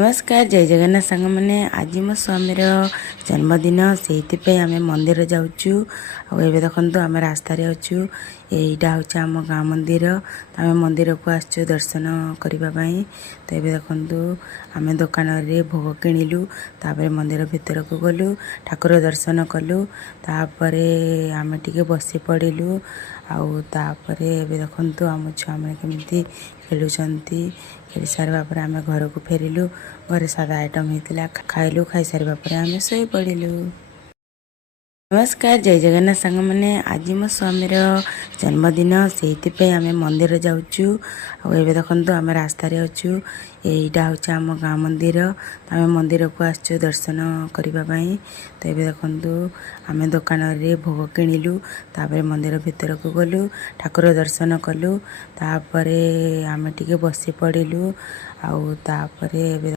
नमस्कार जय जगन्नाथ सांग मैंने आज मो स्वामीर जन्मदिन से आम मंदिर जाऊँ आम देखु आम रास्त अच्छु यहीटा हूँ आम गाँ मंदिर आम मंदिर को आसचु दर्शन करने तो ये देखु आम दुकान रे भोग किणिलु तापर मंदिर भितर को गलु ठाकुर दर्शन कलु तापर आम टे बसी पड़िलु आउे देखु आम छुआ मैंने केमी खेलुंट खेल सारा पर आम घर को फेरिलु घरे सादा आइटम होता खाइलु खाई सारा पर आम शोई पड़िलु। नमस्कार जय जगन्नाथ सांग मैंने आज मो स्वामीर जन्मदिन से आम मंदिर जाऊँ आम देखु आम रास्त अच्छु यहीटा हूँ आम गाँ मंदिर आम मंदिर को आसचु दर्शन करने तो ये देखु आम दुकान रे भोग किणिलु तापर मंदिर भितर को गलु ठाकुर दर्शन कलु तापर आम टे बसी पड़िलु आउे